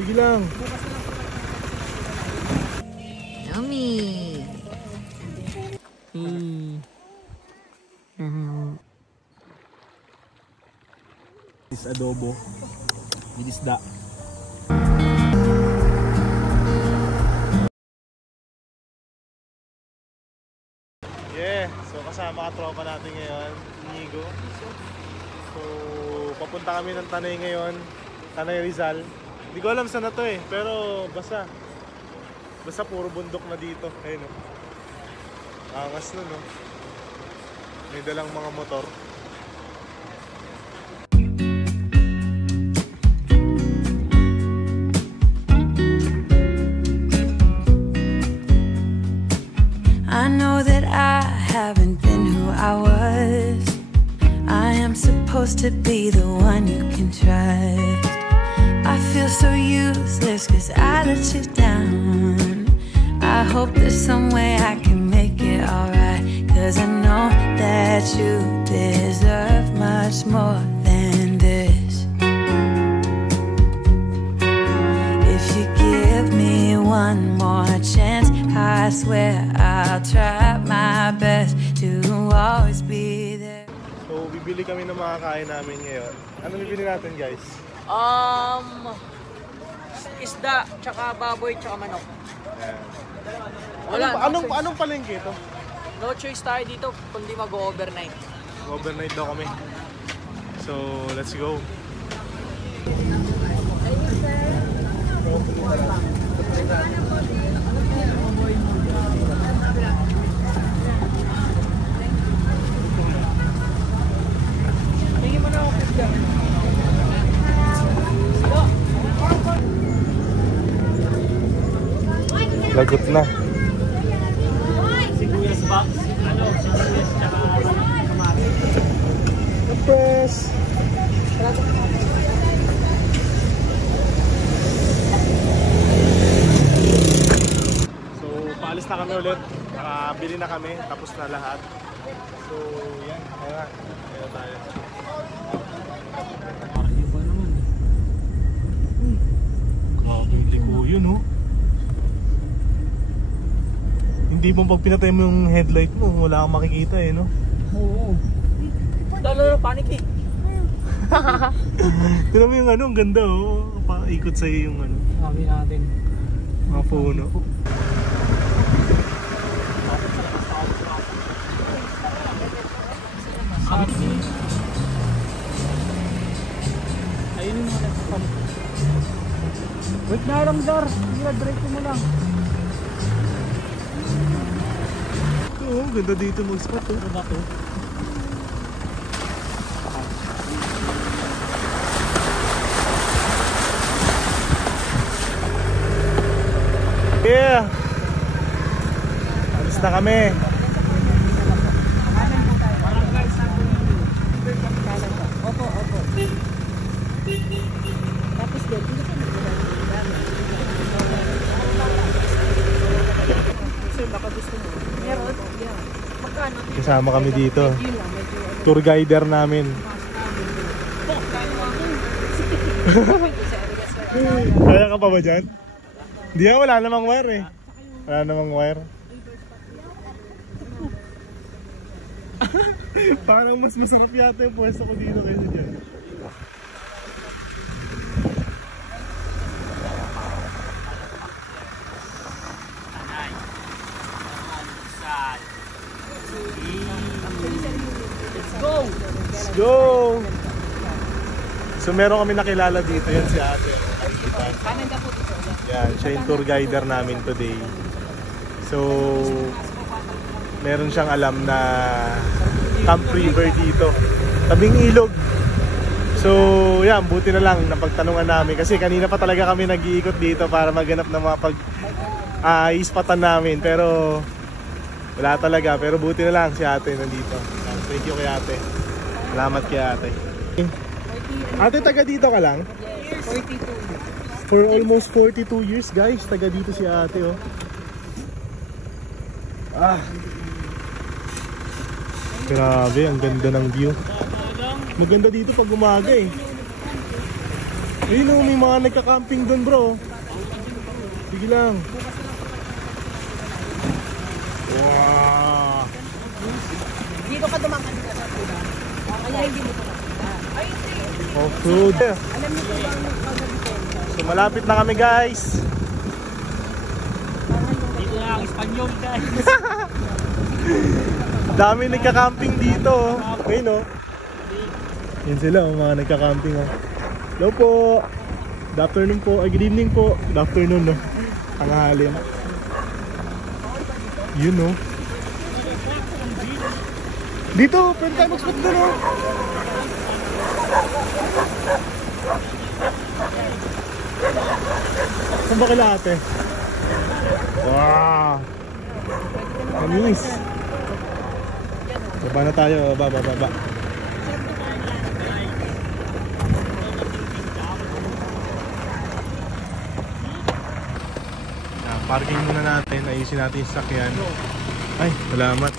Sige lang. Yummy. Is adobo. Isda. Yeah, so kasama ka-tropa natin ngayon, Inigo. So, papunta kami ng Tanay ngayon, Tanay Rizal. Hindi ko alam saan na to eh, pero basta puro bundok na dito. Ayun o. Angas nun o. May dalang mga motor. I know that I haven't been who I was. I am supposed to be the one you can trust. I feel so useless cause I let you down. I hope there's some way I can make it alright, cause I know that you deserve much more than this. If you give me one more chance, I swear I'll try my best to always be there. So, bibili kami ng mga kain namin ngayon. Ano bibili natin, guys? Isda, tsaka baboy, tsaka manok. Wala. Anong palengke ito? No choice tayo dito kundi mag-overnight. Overnight daw kami. So, let's go. Lagot na. Sibuyas box, sibuyas tsaka kamatis. Press. So, paalis na kami ulit. Nakabili na kami, tapos na lahat. So, yan. Ayan tayo. Grabe yung liko yun, oh. Hindi mo pag pinatay mo yung headlight mo, wala kang makikita eh, no? Oo. Dalo, panik eh. Tignan mo yung ano, ang ganda oh. Paikot sa'yo yung ano. Sabi natin. Mga puno. Ayun yung mga nagpapalit. Wait na lang, Dar. Break mo lang. Oo, ganda dito mag-spot oh. Ano ba to? Yeah! Alis na kami. Opo. Tapos doon, hindi ka sir, baka gusto mo. Meron? Yeah. Magkano? Kasama kami dito. Tour guider namin. Kaya ka pa ba dyan? Hindi nga, wala namang wire eh. Wala namang wire. Parang mas masarap yata yung pwesto ko dito kaysa dyan. Let's go! So meron kami nakilala dito, yan si ate. Yan, siya yung tour guider namin today. So meron siyang alam na Camp River dito, tabing ilog. So yan, buti na lang napagtanungan namin kasi kanina pa talaga kami nag-iikot dito para maghanap ng mga ispatan namin, pero wala talaga. Pero buti na lang si ate nandito. Thank you kay ate. Salamat kay ate. Ate, taga dito ka lang? 42. For almost 42 years guys, taga dito si ate oh. Grabe, ang ganda ng view. Maganda dito pag umaga eh. Ayun o, may mga nagka-camping doon bro. Sige lang. Wow. Dito ka dumakan dito sa tuna. Kaya hindi mo ito makita. Ay, hindi. Oh, food. Alam niyo po ba ang magpagalitin? So malapit na kami guys. Dito na ang Espanyol guys. Dami nagka-camping dito. Ayun o. Yan sila, mga nagka-camping o. Hello po. Good afternoon po. Ay, good evening po. Good afternoon no. Tanghali. Yun o. Dito, pwede tayo mag-spot doon o. Saan ba kila ate? Wow! Anis! Baba na tayo, baba. Parking muna natin, ayusin natin yung sakyan. Ay, salamat.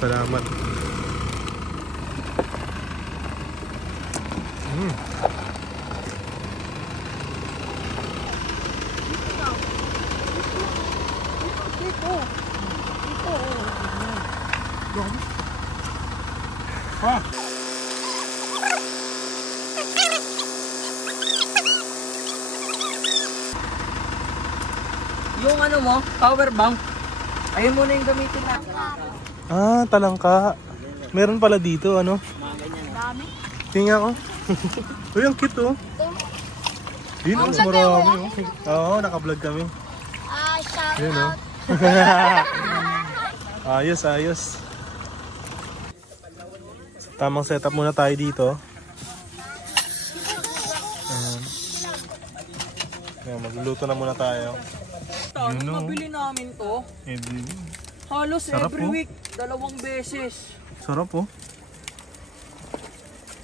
Yung ano mo, power bank. Ayun muna yung gamitin natin. Ah, talangka. Meron pala dito, ano? Dami. Tingnan ko. Uy, ang cute oh. Yun, mas marami oh. Oo, naka-vlog kami. Yun oh. Ayos. Tamang setup muna tayo dito. Magluluto na muna tayo. Ano nabili namin to? Halos Sarap, every oh. week, 2 beses. Sarap oh.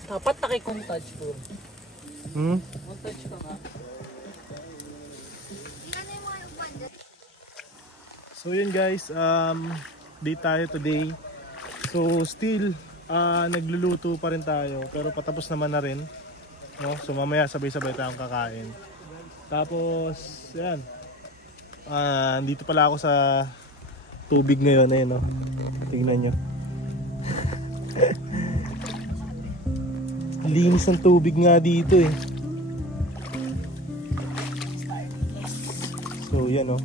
Dapat takikong touch ko. Touch ka nga. So yun guys, date tayo today. So still nagluluto pa rin tayo, pero patapos naman na rin, no? So mamaya sabay-sabay tayong kakain. Tapos yan, dito pala ako sa tubig ngayon, ayun no? Tingnan nyo. Linis ng tubig nga dito eh. So yan no.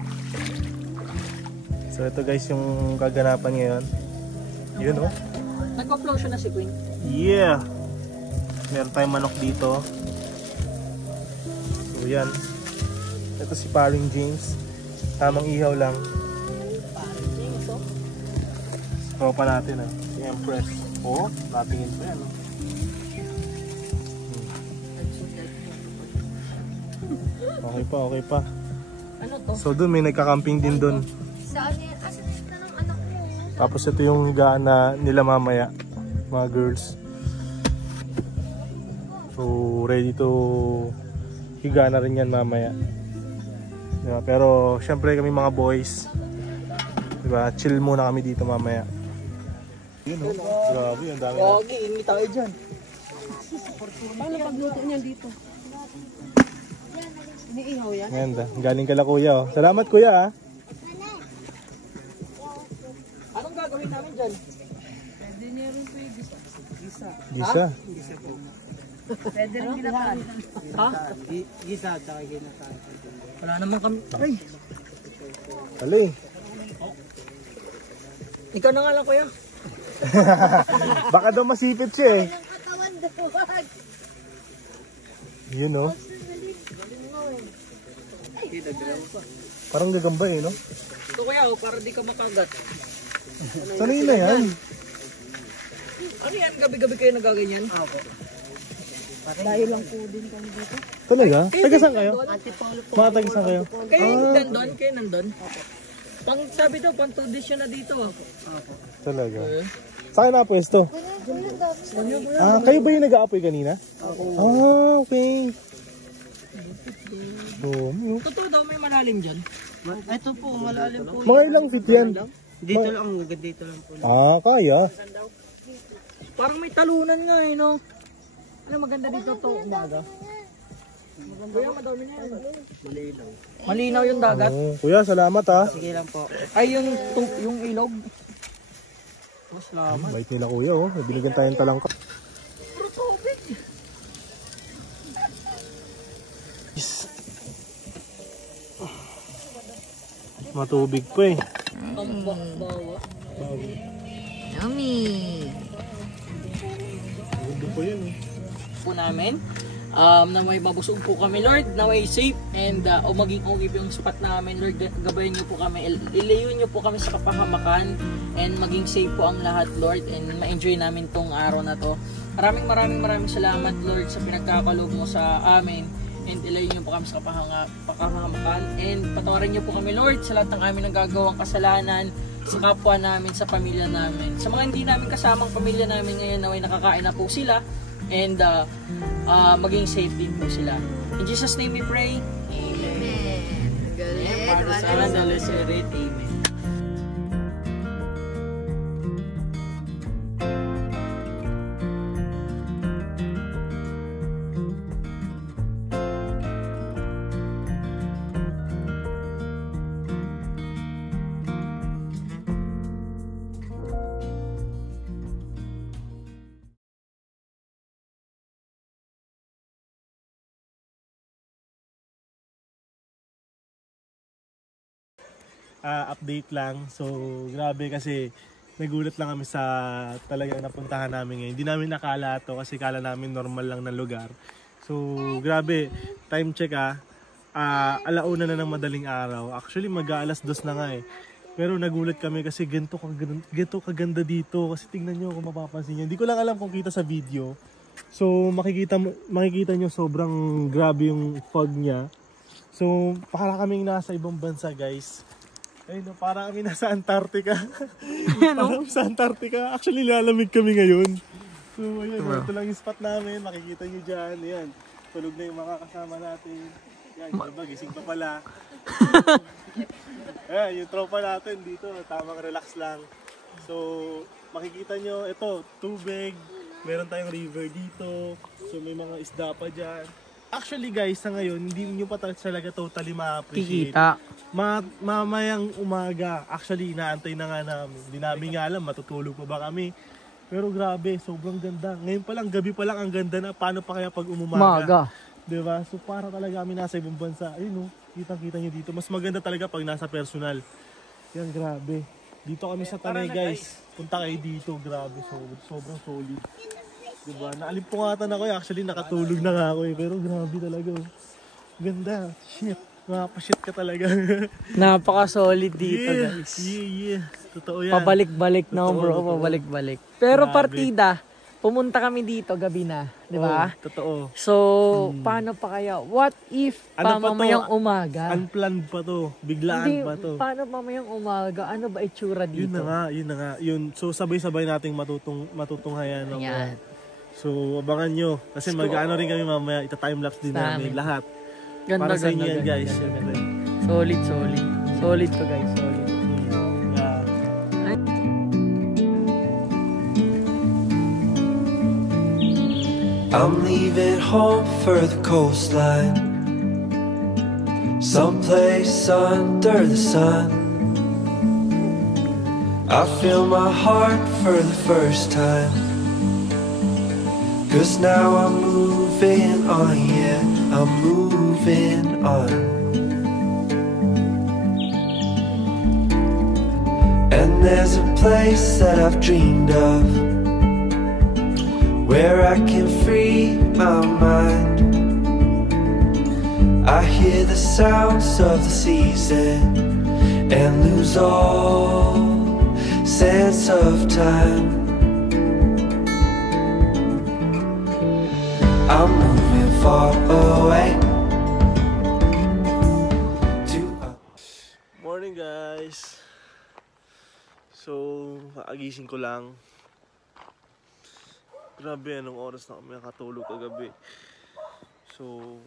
So ito guys yung kaganapan ngayon. Yun oh. Nagpa-flow siya na si Queen. Yeah. Meron tayong manok dito. So yan. Ito si Paring James. Tamang ihaw lang. Parang James, oh. Tropa natin si Empress. Oh, natingin pa yan oh. Okay pa. Ano to? So doon may nagka-camping din doon. Saan yan? Asan yung tanong anak mo? Tapos ito yung higaan na nila mamaya, mga girls. So ready to higa na rin yan mamaya. Diba? Pero syempre kami mga boys, diba? Chill muna kami dito mamaya. Yun oh, grabe, ang dami na. Okay, hindi tayo dyan. Paano pagluto niyan dito? Iniihaw yan? Ganda, galing kala kuya oh. Salamat kuya ah. Anong gagawin namin dyan? Pwede niya rin po yung gisa. Gisa. Pwede rin ginataan. Ha? Gisa at saka ginataan. Wala naman kami. Ay! Kali. Ikaw na nga lang kuya. Baka daw masipit siya eh. Ang katawan doon. Yun oh. Parang gagamba eh no? Ito kuya, para di ka makagat. Sanay na yan. Ano yan? Gabi-gabi kayo nagaganyan? Ako. Dahil lang po din kami dito. Talaga? Taga saan kayo? Antipolo po. Mga taga saan kayo? Kayo nandun? Kayo nandun? Pang sabi daw, pang tradisyon na dito. Talaga? Saan na pwesto? Kayo ba yung nag-aapoy kanina? Ah, okay. Totoo daw, may malalim dyan. Ito po, malalim po. Mga ilang feet yan? Dito lang, dito lang po. Kaya. Parang may talunan nga eh, no? Ano maganda dito to umaga? Kuya, madami na yan. Malinaw yung dagat. Oh, kuya, salamat ha. Sige lang po. Ay, yung ilog. Mas salamat. Bait nila kuya oh. Binigyan tayong talangka. Matubig po eh. Bawa. Yummy! Gusto po yan eh. Po namin. Na may mabusog po kami, Lord, na may safe and maging okay po yung spot namin, Lord. Gabayan niyo po kami, ilayo niyo po kami sa kapahamakan and maging safe po ang lahat, Lord, and ma-enjoy namin tong araw na to. Maraming salamat, Lord, sa pinagkakaloob mo sa amin and ilayo niyo po kami sa kapahamakan and patawarin niyo po kami, Lord, sa lahat ng aming nagagawang kasalanan sa kapwa namin, sa pamilya namin. Sa mga hindi namin kasamang pamilya namin ngayon na ay nakakain na po sila and maging safe din po sila. In Jesus' name we pray. Amen! Galit! Father, Son, and Holy Spirit. Amen. Update lang. So, grabe kasi nagulat lang kami sa talagang napuntahan namin ngayon. Hindi namin nakala to kasi kala namin normal lang na lugar. So, grabe. Time check alauna na ng madaling araw. Actually, mag-aalas 2 na nga eh. Pero nagulat kami kasi ganito kaganda dito. Kasi tingnan nyo kung mapapansin nyo. Hindi ko lang alam kung kita sa video. So, makikita nyo sobrang grabe yung fog niya. So, para kaming nasa ibang bansa guys. Ayun, para kami nasa Antarctica. Parang sa Antarctica. Actually, lalamig kami ngayon. So, ayun, ito lang yung spot namin. Makikita nyo dyan. Ayan, tulog na yung mga kasama natin. Yan, yung iba, gising pa pala. Ayan, yung tropa natin dito. Tamang relax lang. So, makikita nyo, ito, tubig. Meron tayong river dito. So, may mga isda pa dyan. Actually guys, sa ngayon, hindi nyo pa talaga totally ma-appreciate. Kikita. Mamayang umaga, actually inaantay na nga namin. Hindi namin nga alam, matutulog pa ba kami. Pero grabe, sobrang ganda. Ngayon pa lang, gabi pa lang ang ganda na. Paano pa kaya pag umumaga? Diba? So para talaga kami nasa ibang bansa. Ayun kitang-kita nyo dito. Mas maganda talaga pag nasa personal. Yan, grabe. Dito kami sa Tanay guys. Punta kayo dito, grabe. Sobrang solid. Diba? Naalimpungatan ako eh. Actually, nakatulog na nga ako eh. Pero grabe talaga. Ganda. Shit. Mapashit ka talaga. Napaka-solid dito, guys. Yeah. Totoo yan. Pabalik-balik na, bro. Totoo. Pabalik-balik. Pero Grabe. Partida, pumunta kami dito gabi na. Di ba? Totoo. So, paano pa kaya? What if mamayang umaga? Unplanned pa to. Biglaan pa to. Paano mamayang umaga? Ano ba itsura dito? Yun na nga. So, sabay-sabay nating matutunghayan. Ayan. So, abangan nyo. Kasi mag-ano rin kami mamaya. Ita-timelapse din namin lahat. Ganda, para sa inyo yan ganda, guys. ganda. Solid. Solid to guys, solid. Yeah. I'm leaving home for the coastline, someplace under the sun. I feel my heart for the first time, 'cause now I'm moving on, yeah, I'm moving on. And there's a place that I've dreamed of, where I can free my mind. I hear the sounds of the season and lose all sense of time. I'm moving far away to Morning guys. So, kaagising ko lang. Grabe, anong oras na kami nakatulog kagabi. So,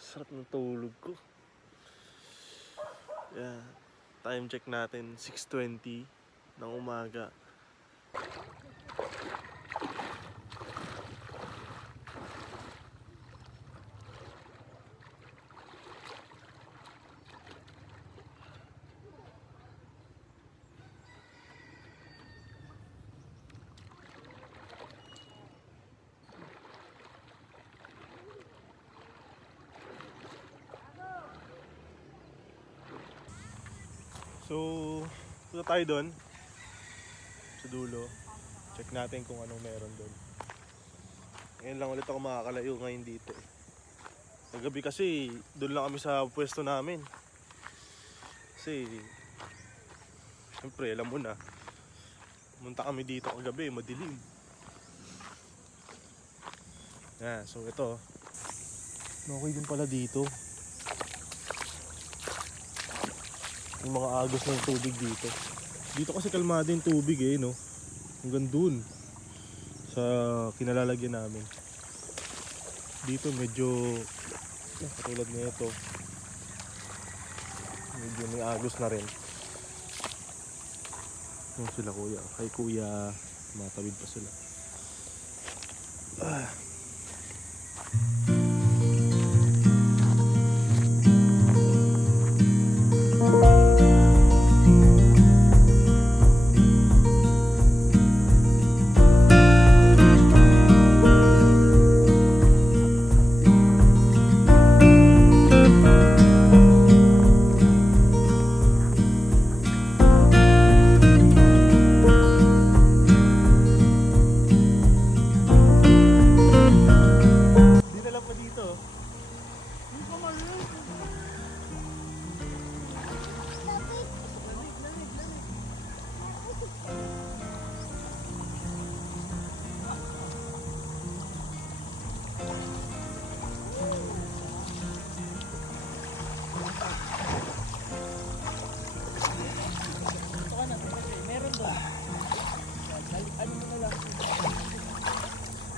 sarap ng tulog ko. Yeah, time check natin, 6:20 ng umaga. So, punta tayo doon. Sa dulo. Check natin kung anong meron doon. Ngayon lang ulit ako makakalayo ngayon dito. Kagabi kasi, doon lang kami sa pwesto namin. Kasi, siyempre, alam mo na. Pumunta kami dito kagabi, madilim. So ito. Okay din pala dito. Yung mga agos ng tubig dito. Dito kasi kalmado yung tubig no. Hanggang dun. Sa kinalalagyan namin. Dito medyo katulad nito. Medyo may agos na rin. Yung sila kuya. Kay kuya, matawid pa sila.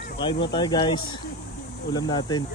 So kain muna tayo guys. Ulam natin.